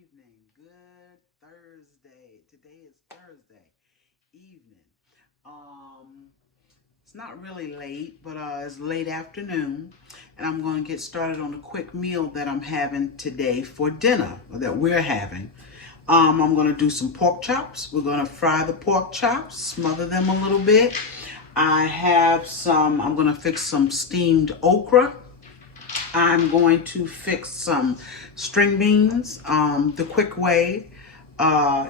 evening. Good Thursday. Today is Thursday evening. Um, it's not really late, but it's late afternoon, and I'm going to get started on a quick meal that I'm having today for dinner, or that we're having. I'm going to do some pork chops. We're going to fry the pork chops, smother them a little bit. I'm going to fix some steamed okra. I'm going to fix some string beans the quick way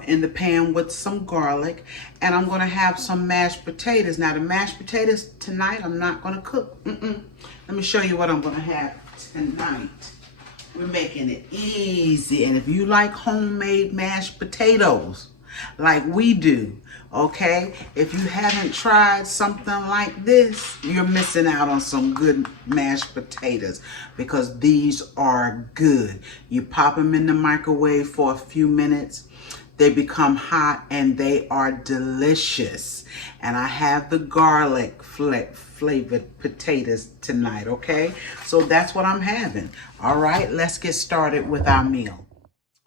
in the pan with some garlic. And I'm going to have some mashed potatoes. Now, the mashed potatoes tonight, I'm not going to cook. Let me show you what I'm going to have tonight. We're making it easy. And if you like homemade mashed potatoes like we do, okay, if you haven't tried something like this, you're missing out on some good mashed potatoes, because these are good. You pop them in the microwave for a few minutes. They become hot and they are delicious. And I have the garlic flavored potatoes tonight, okay? So that's what I'm having. All right, let's get started with our meal.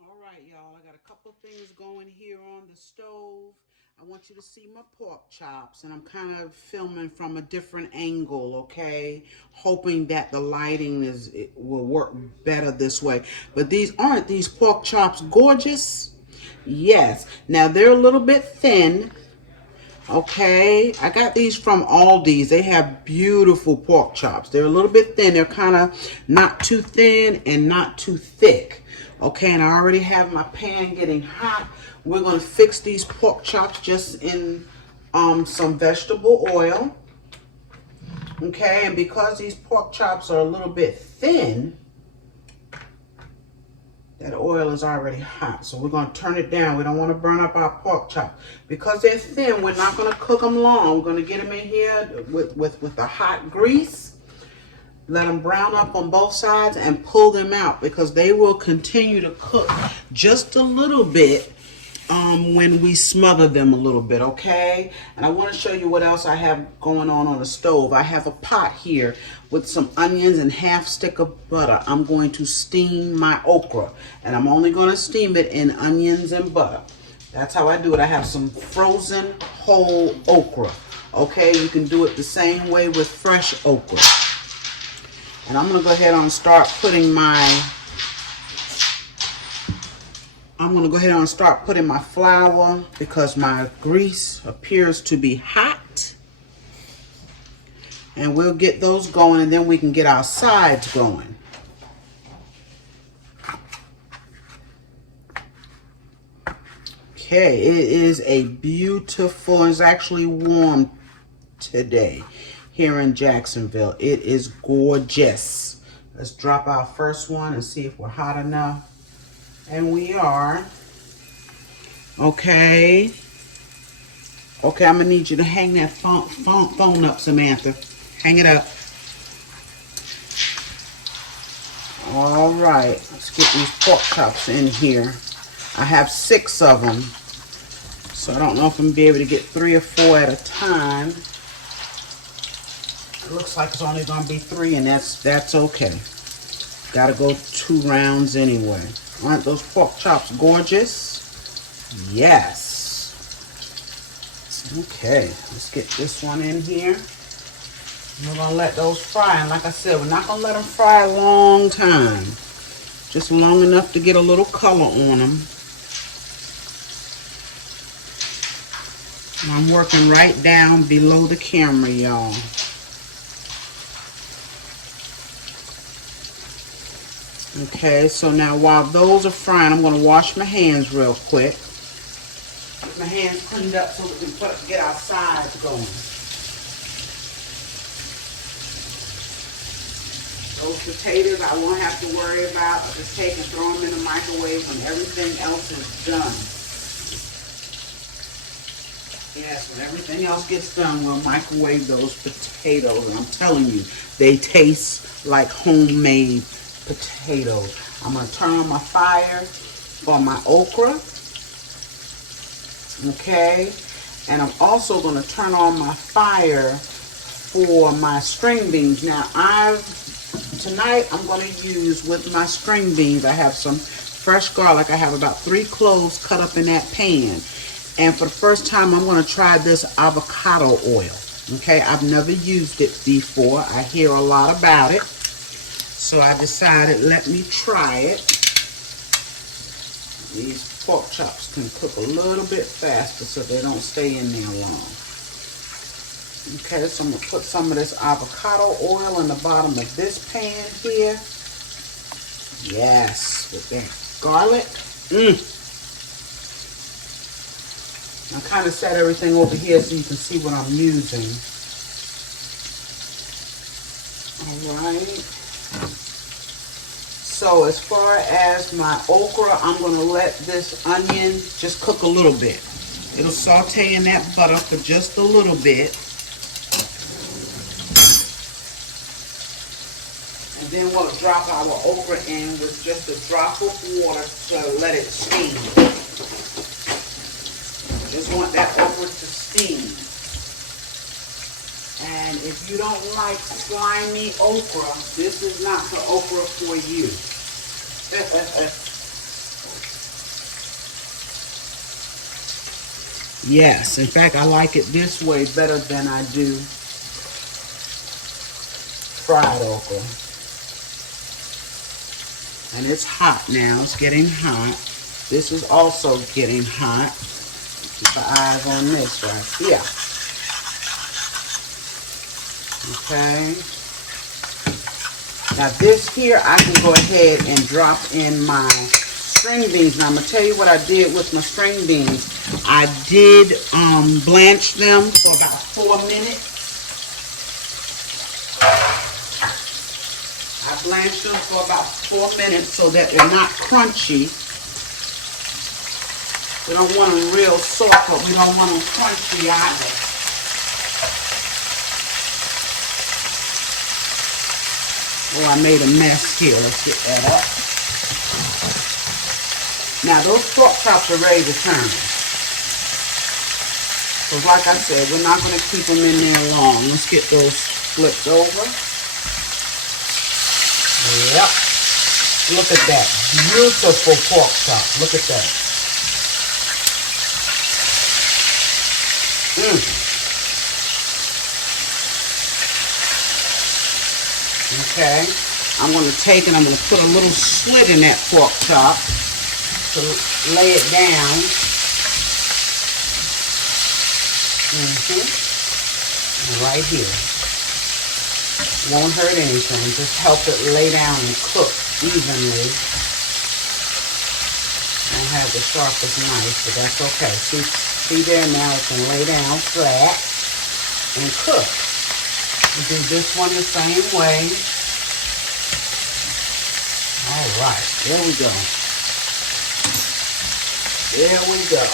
All right, y'all, I got a couple of things going here on the stove. I want you to see my pork chops, and I'm kind of filming from a different angle, okay? Hoping that the lighting will work better this way. But aren't these pork chops gorgeous? Yes. Now, they're a little bit thin, okay? I got these from Aldi's. They have beautiful pork chops. They're a little bit thin. They're kind of not too thin and not too thick. Okay, and I already have my pan getting hot. We're going to fix these pork chops just in some vegetable oil. Okay, and because these pork chops are a little bit thin, that oil is already hot. So we're going to turn it down. We don't want to burn up our pork chops. Because they're thin, we're not going to cook them long. We're going to get them in here with the hot grease. Let them brown up on both sides and pull them out, because they will continue to cook just a little bit when we smother them a little bit, okay? And I want to show you what else I have going on the stove. I have a pot here with some onions and half stick of butter. I'm going to steam my okra, and I'm only going to steam it in onions and butter. That's how I do it. I have some frozen whole okra, okay? You can do it the same way with fresh okra. And I'm going to go ahead and start putting my flour, because my grease appears to be hot. And we'll get those going, and then we can get our sides going. Okay, it is it's actually warm today here in Jacksonville. It is gorgeous. Let's drop our first one and see if we're hot enough. And we are. Okay. Okay, I'm going to need you to hang that phone up, Samantha. Hang it up. All right. Let's get these pork chops in here. I have 6 of them. So I don't know if I'm going to be able to get 3 or 4 at a time. It looks like it's only going to be 3, and that's okay. Got to go 2 rounds anyway. Aren't those pork chops gorgeous? Yes. Okay, let's get this one in here. We're going to let those fry. And like I said, we're not going to let them fry a long time. Just long enough to get a little color on them. And I'm working right down below the camera, y'all. Okay, so now while those are frying, I'm going to wash my hands real quick. Get my hands cleaned up so we can get our sides going. Those potatoes I won't have to worry about. I'll just take and throw them in the microwave when everything else is done. Yes, when everything else gets done, we'll microwave those potatoes. And I'm telling you, they taste like homemade potatoes. I'm going to turn on my fire for my okra. Okay. And I'm also going to turn on my fire for my string beans. Now, tonight I'm going to use with my string beans, I have some fresh garlic. I have about 3 cloves cut up in that pan. And for the first time, I'm going to try this avocado oil. Okay, I've never used it before. I hear a lot about it. So I decided, let me try it. These pork chops can cook a little bit faster so they don't stay in there long. Okay, so I'm going to put some of this avocado oil in the bottom of this pan here. Yes, with that garlic. I kind of set everything over here so you can see what I'm using. Alright. So as far as my okra, I'm going to let this onion just cook a little bit. It'll saute in that butter for just a little bit. And then we'll drop our okra in with just a drop of water to let it steam. Just want that okra to steam. And if you don't like slimy okra, this is not the okra for you. Yes, in fact, I like it this way better than I do fried okra. And it's hot now. It's getting hot. This is also getting hot. Keep your eyes on this right here. Okay. Now this here, I can go ahead and drop in my string beans. Now I'm going to tell you what I did with my string beans. I did blanch them for about 4 minutes. I blanched them for about 4 minutes so that they're not crunchy. We don't want them real soft, but we don't want them crunchy either. Oh, I made a mess here. Let's get that up. Now, those pork chops are ready to turn. Because like I said, we're not going to keep them in there long. Let's get those flipped over. Yep. Look at that. Beautiful pork chop. Look at that. Okay, I'm going to take and I'm going to put a little slit in that pork chop to lay it down. Right here. Won't hurt anything. Just help it lay down and cook evenly. Don't have the sharpest knife, but that's okay. See there now, it can lay down flat and cook. We do this one the same way. All right, there we go. There we go.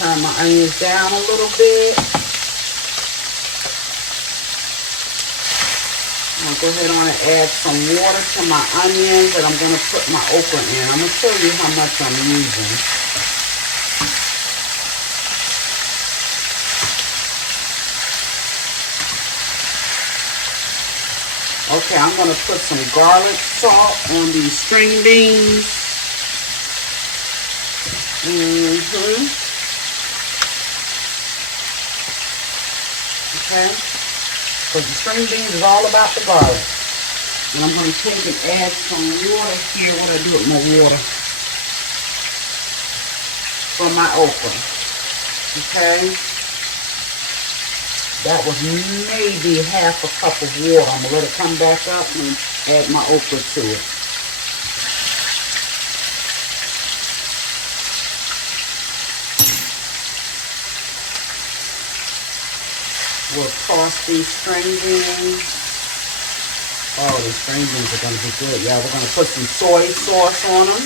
Turn my onions down a little bit. I'm going to go ahead on and add some water to my onions and I'm going to put my okra in. I'm going to show you how much I'm using. Okay, I'm going to put some garlic salt on these string beans. Okay, because the string beans is all about the garlic. And I'm going to take and add some water here. What do I do with my water? For my okra. Okay. That was maybe half a cup of water. I'm going to let it come back up and add my okra to it. We'll toss these string beans. Oh, these string beans are going to be good. Yeah, we're going to put some soy sauce on them.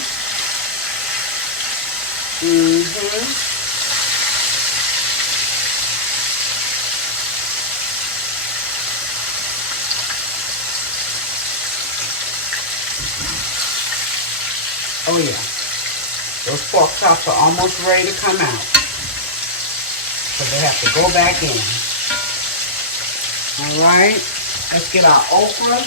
Oh yeah, those pork chops are almost ready to come out. So they have to go back in. All right, let's get our okra.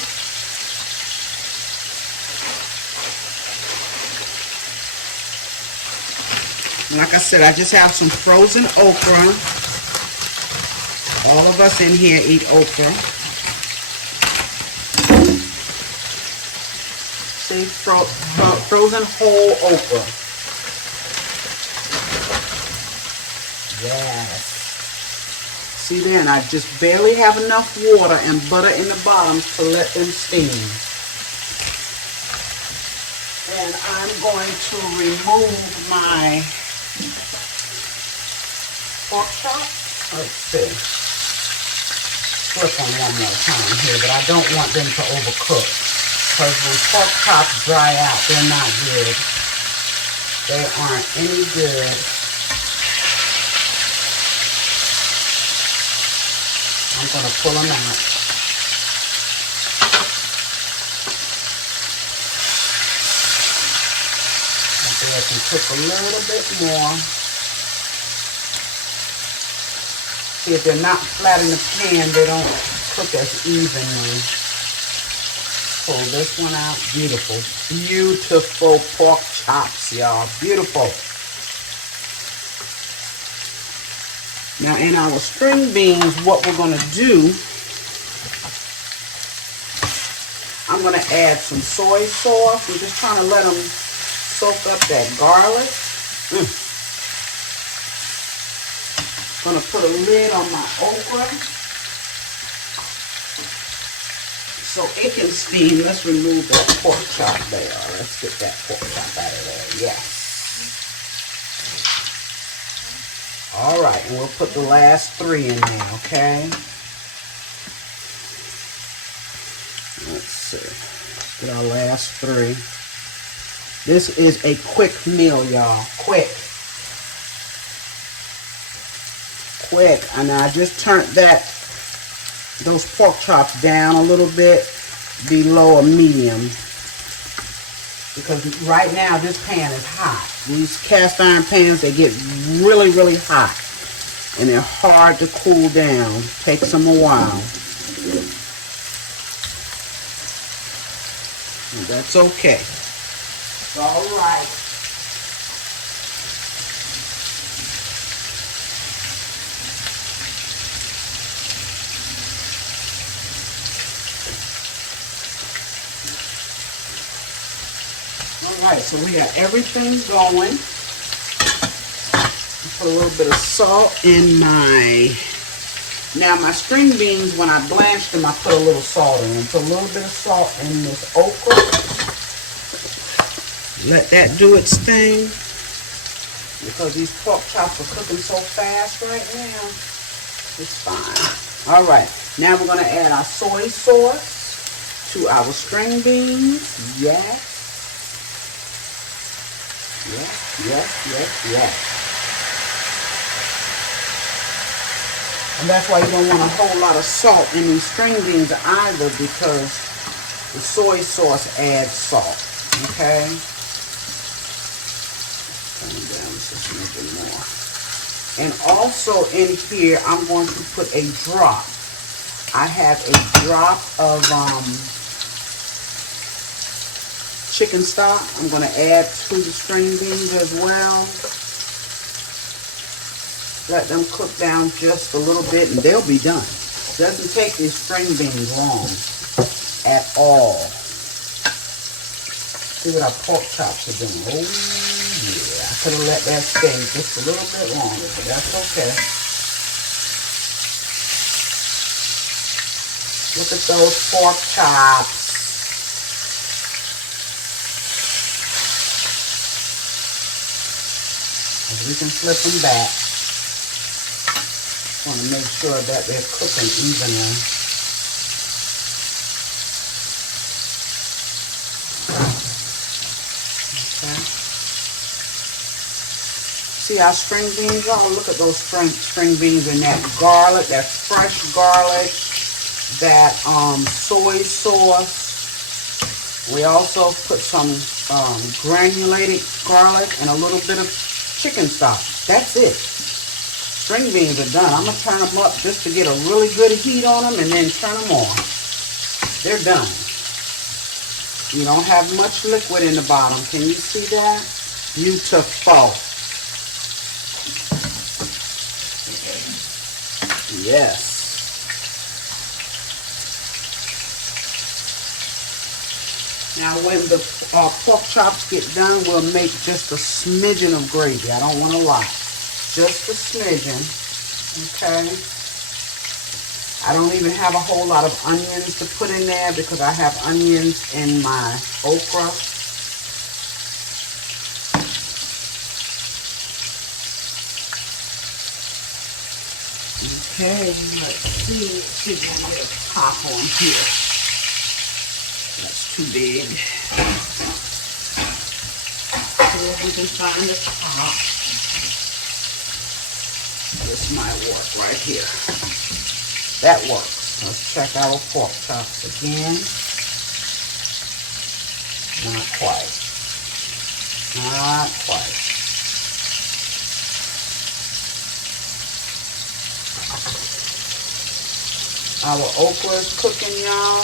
Like I said, I just have some frozen okra. All of us in here eat okra. See, frozen whole okra. Yes. See there, and I just barely have enough water and butter in the bottoms to let them steam. And I'm going to remove my pork chops. Let's see. Flip them one more time here, but I don't want them to overcook. Because when pork chops dry out, they're not good. They aren't any good. I'm going to pull them out. I can cook a little bit more. See, if they're not flat in the pan, they don't cook as evenly. Pull this one out. Beautiful. Beautiful pork chops, y'all. Beautiful. Now, in our string beans, what we're going to do, I'm going to add some soy sauce. I'm just trying to let them soak up that garlic. Gonna put a lid on my okra so it can steam. Let's remove that pork chop there. Let's get that pork chop out of there. Yes. All right, and we'll put the last 3 in there, okay? Let's see. Get our last 3. This is a quick meal, y'all. Quick. And I just turned those pork chops down a little bit below a medium. Because right now this pan is hot. These cast iron pans, they get really, really hot. And they're hard to cool down. Takes them a while. And that's okay. It's all right. Alright, so we got everything going. Put a little bit of salt in now my string beans, when I blanched them, I put a little salt in them. Put a little bit of salt in this okra. Let that do its thing. Because these pork chops are cooking so fast right now. It's fine. Alright, now we're going to add our soy sauce to our string beans. Yes. Yes. And that's why you don't want a whole lot of salt in these string beans either, because the soy sauce adds salt. Okay? Turn it down, let's just make it more. And also in here, I'm going to put a drop. I have a drop of chicken stock. I'm going to add to the string beans as well. Let them cook down just a little bit and they'll be done. Doesn't take these string beans long at all. See what our pork chops are doing. Oh yeah, I could have let that stay just a little bit longer, but that's okay. Look at those pork chops. We can flip them back. Want to make sure that they're cooking evenly. Okay. See our string beans, y'all? Look at those string beans and that garlic, that fresh garlic, that soy sauce. We also put some granulated garlic and a little bit of chicken stock. That's it. String beans are done. I'm going to turn them up just to get a really good heat on them and then turn them on. They're done. You don't have much liquid in the bottom. Can you see that? Beautiful. Yes. Now when the pork chops get done, we'll make just a smidgen of gravy. I don't want a lot. Just a smidgen. Okay. I don't even have a whole lot of onions to put in there because I have onions in my okra. Okay, let's see if we can get a pop on here. That's too big. See if we can find a top. This might work right here. That works. Let's check our pork chops again. Not quite. Not quite. Our okra is cooking, y'all.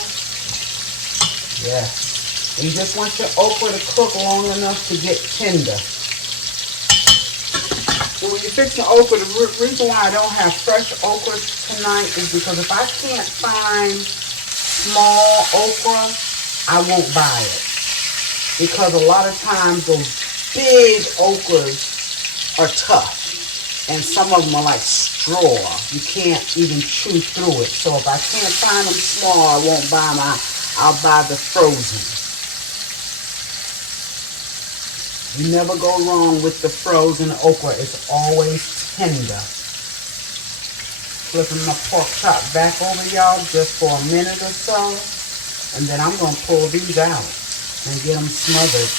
Yes. And you just want your okra to cook long enough to get tender. So when you fix the okra, the reason why I don't have fresh okra tonight is because if I can't find small okra, I won't buy it. Because a lot of times those big okras are tough. And some of them are like straw. You can't even chew through it. So if I can't find them small, I won't buy I'll buy the frozen. You never go wrong with the frozen okra. It's always tender. Flipping my pork chop back over, y'all, just for a minute or so. And then I'm going to pull these out and get them smothered.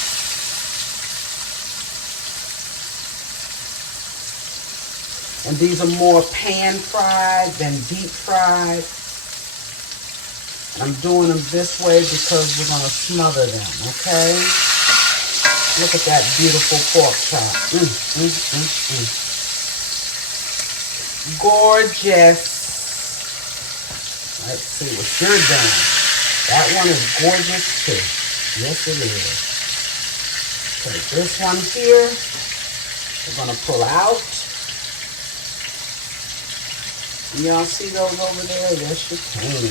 And these are more pan fried than deep fried. And I'm doing them this way because we're going to smother them, okay? Look at that beautiful pork chop. Gorgeous. Let's see what you're doing. That one is gorgeous too. Yes, it is. Take this one here. We're going to pull out. Y'all see those over there? Yes, you can.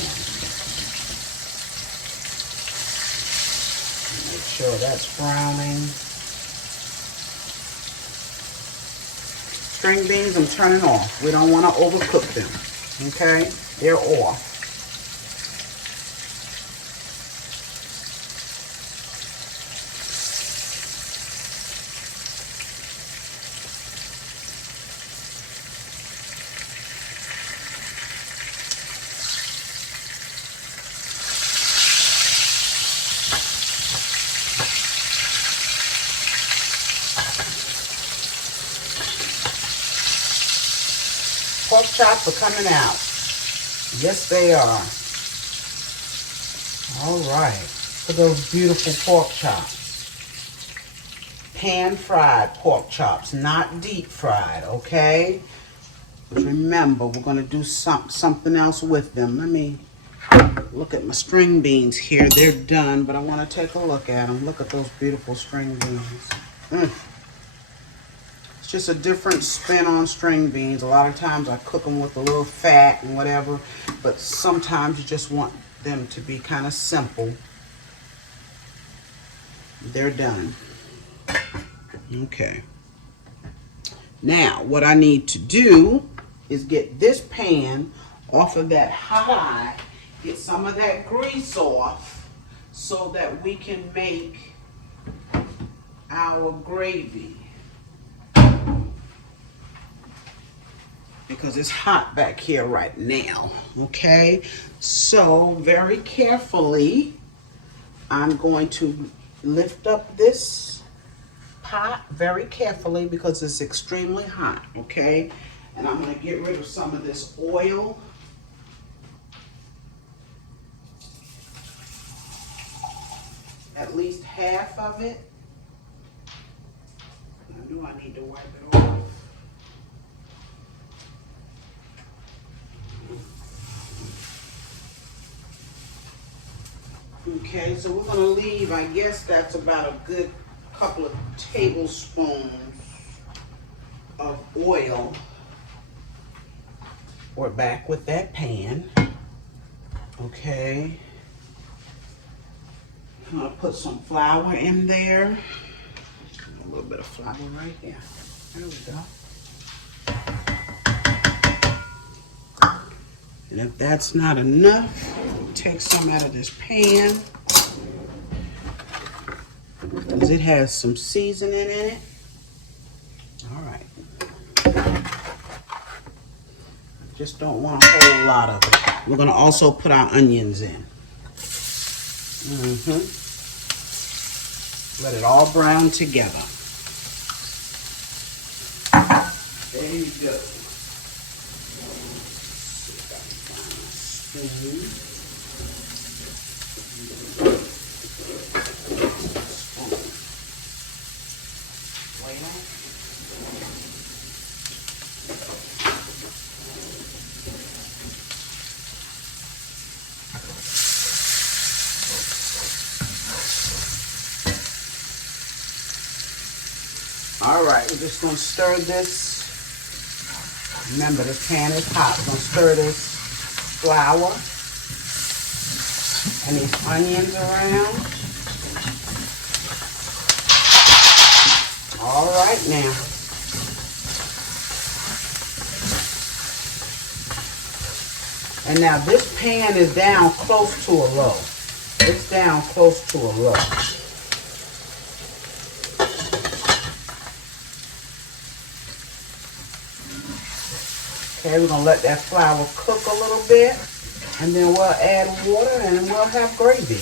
Make sure that's browning. String beans, I'm turning off. We don't want to overcook them. Okay? They're off. Pork chops are coming out. Yes, they are. All right. For those beautiful pork chops. Pan fried pork chops, not deep fried, okay? Remember, we're going to do something else with them. Let me look at my string beans here. They're done, but I want to take a look at them. Look at those beautiful string beans. Just a different spin on string beans. A lot of times I cook them with a little fat and whatever, but sometimes you just want them to be kind of simple. They're done. Okay. Now, what I need to do is get this pan off of that high, get some of that grease off so that we can make our gravy. Because it's hot back here right now, okay? So very carefully, I'm going to lift up this pot very carefully because it's extremely hot, okay? And I'm going to get rid of some of this oil. At least half of it. I knew I need to wipe it off. Okay, so we're going to leave, I guess that's about a good couple of tablespoons of oil We're back with that pan. Okay. I'm gonna put some flour in there. A little bit of flour right here. There we go. And if that's not enough, take some out of this pan because it has some seasoning in it. All right. Just don't want a whole lot of it. We're gonna also put our onions in. Let it all brown together. There you go. All right, we're just gonna stir this. Remember, this pan is hot. We're gonna stir this flour and these onions around. All right now. And now this pan is down close to a low. It's down close to a low. Okay, we're gonna let that flour cook a little bit, and then we'll add water and we'll have gravy.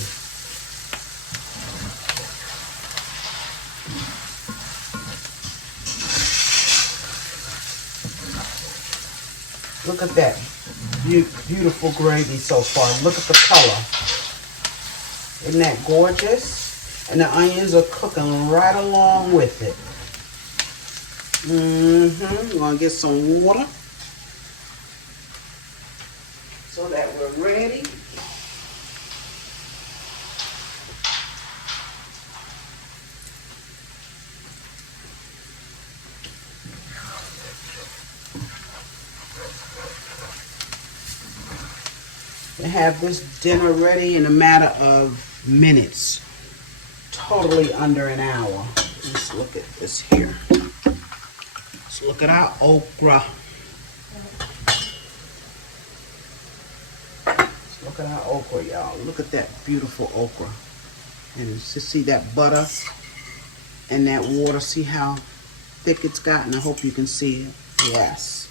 Look at that beautiful gravy so far. Look at the color. Isn't that gorgeous? And the onions are cooking right along with it. We're gonna get some water so that we're ready. To have this dinner ready in a matter of minutes. Totally under an hour. Let's look at this here. Let's look at our okra. Let's look at our okra, y'all. Look at that beautiful okra. And just see that butter and that water. See how thick it's gotten? I hope you can see it. Yes.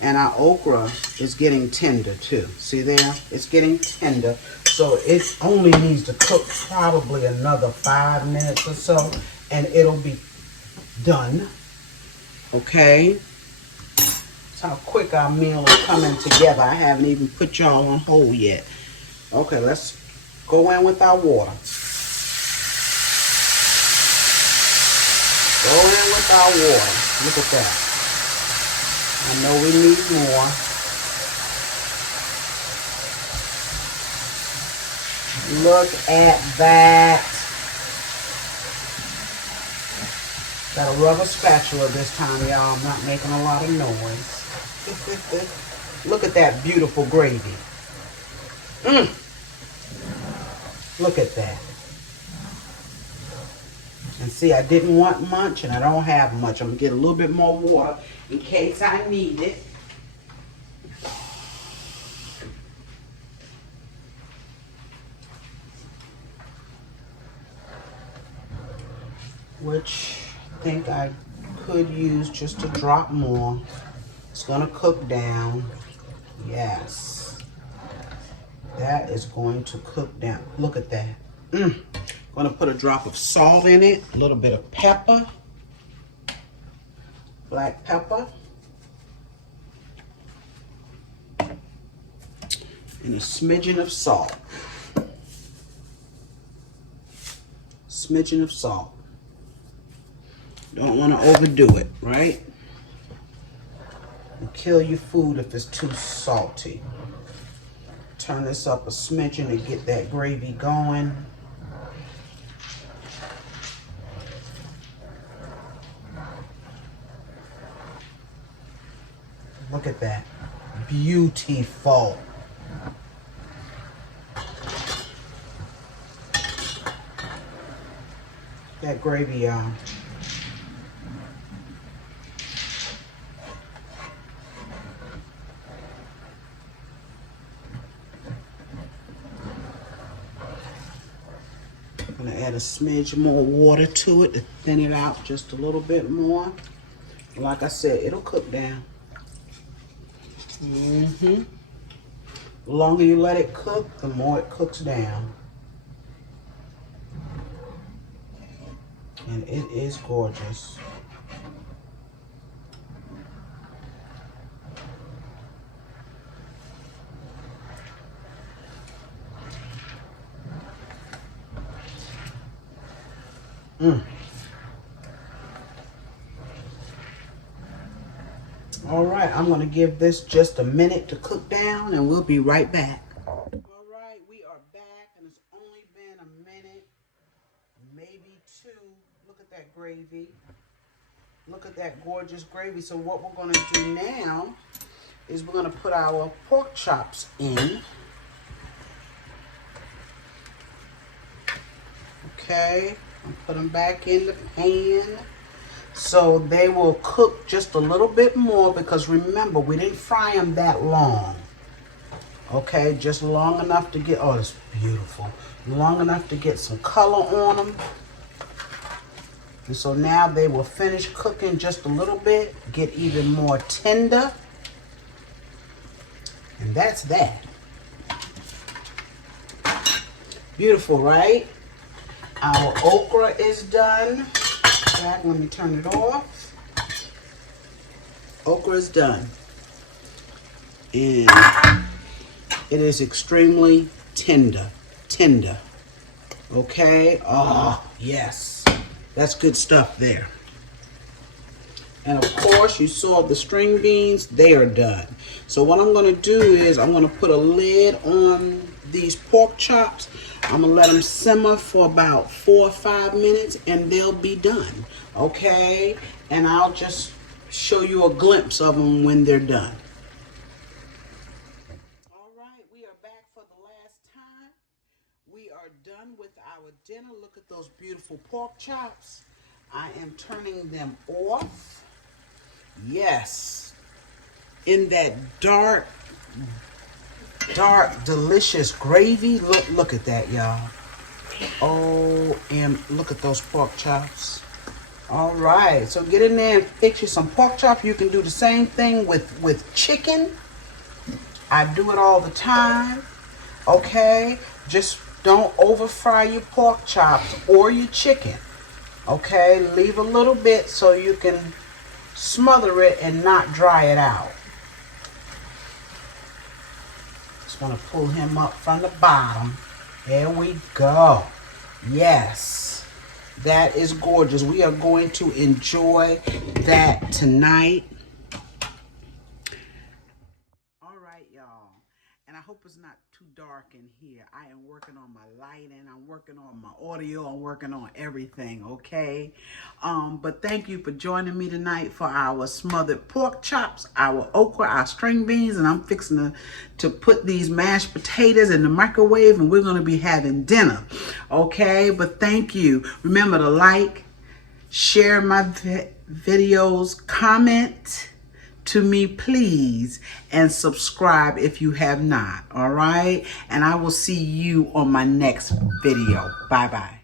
And our okra is getting tender too. See there? It's getting tender. So it only needs to cook probably another 5 minutes or so, and it'll be done. Okay? That's how quick our meal is coming together. I haven't even put y'all on hold yet. Okay, let's go in with our water. Go in with our water. Look at that. I know we need more. Look at that. Got a rubber spatula this time, y'all. I'm not making a lot of noise. Look at that beautiful gravy. Look at that. And see, I didn't want much, and I don't have much. I'm going to get a little bit more water in case I need it. Which I think I could use just a drop more. It's going to cook down. Yes. That is going to cook down. Look at that. Going to put a drop of salt in it, a little bit of pepper, black pepper, and a smidgen of salt. Smidgen of salt. Don't want to overdo it, right? It'll kill your food if it's too salty. Turn this up a smidgen to get that gravy going. Look at that. beautiful. That gravy, y'all. I'm gonna add a smidge more water to it to thin it out just a little bit more. Like I said, it'll cook down. The longer you let it cook, the more it cooks down. And it is gorgeous. All right, I'm gonna give this just a minute to cook down and we'll be right back. All right, we are back and it's only been a minute, maybe two. Look at that gravy. Look at that gorgeous gravy. So what we're gonna do now is we're gonna put our pork chops in. Okay, I'll put them back in the pan. So they will cook just a little bit more because remember, we didn't fry them that long. Okay, just long enough to get, oh, it's beautiful. Long enough to get some color on them. And so now they will finish cooking just a little bit, get even more tender. And that's that. Beautiful, right? Our okra is done. Let me turn it off. Okra is done. And it is extremely tender. Okay? Oh, yes. That's good stuff there. And of course, you saw the string beans. They are done. So what I'm going to do is I'm going to put a lid on these pork chops. I'm going to let them simmer for about 4 or 5 minutes and they'll be done. Okay? And I'll just show you a glimpse of them when they're done. All right, we are back for the last time. We are done with our dinner. Look at those beautiful pork chops. I am turning them off. Yes. In that dark, delicious gravy. Look at that, y'all. Oh, and look at those pork chops. All right, so get in there and fix you some pork chop. You can do the same thing with chicken. I do it all the time. Okay, just don't over fry your pork chops or your chicken. Okay, leave a little bit so you can smother it and not dry it out. Just want to pull him up from the bottom. There we go. Yes, that is gorgeous. We are going to enjoy that tonight. All right, y'all. And I hope it's not too dark in here. I am working on my lighting. I'm working on my audio. I'm working on everything, okay? But thank you for joining me tonight for our smothered pork chops, our okra, our string beans, and I'm fixing to put these mashed potatoes in the microwave, and we're going to be having dinner, okay? But thank you. Remember to like, share my videos, comment to me, please, and subscribe if you have not, all right? And I will see you on my next video. Bye-bye.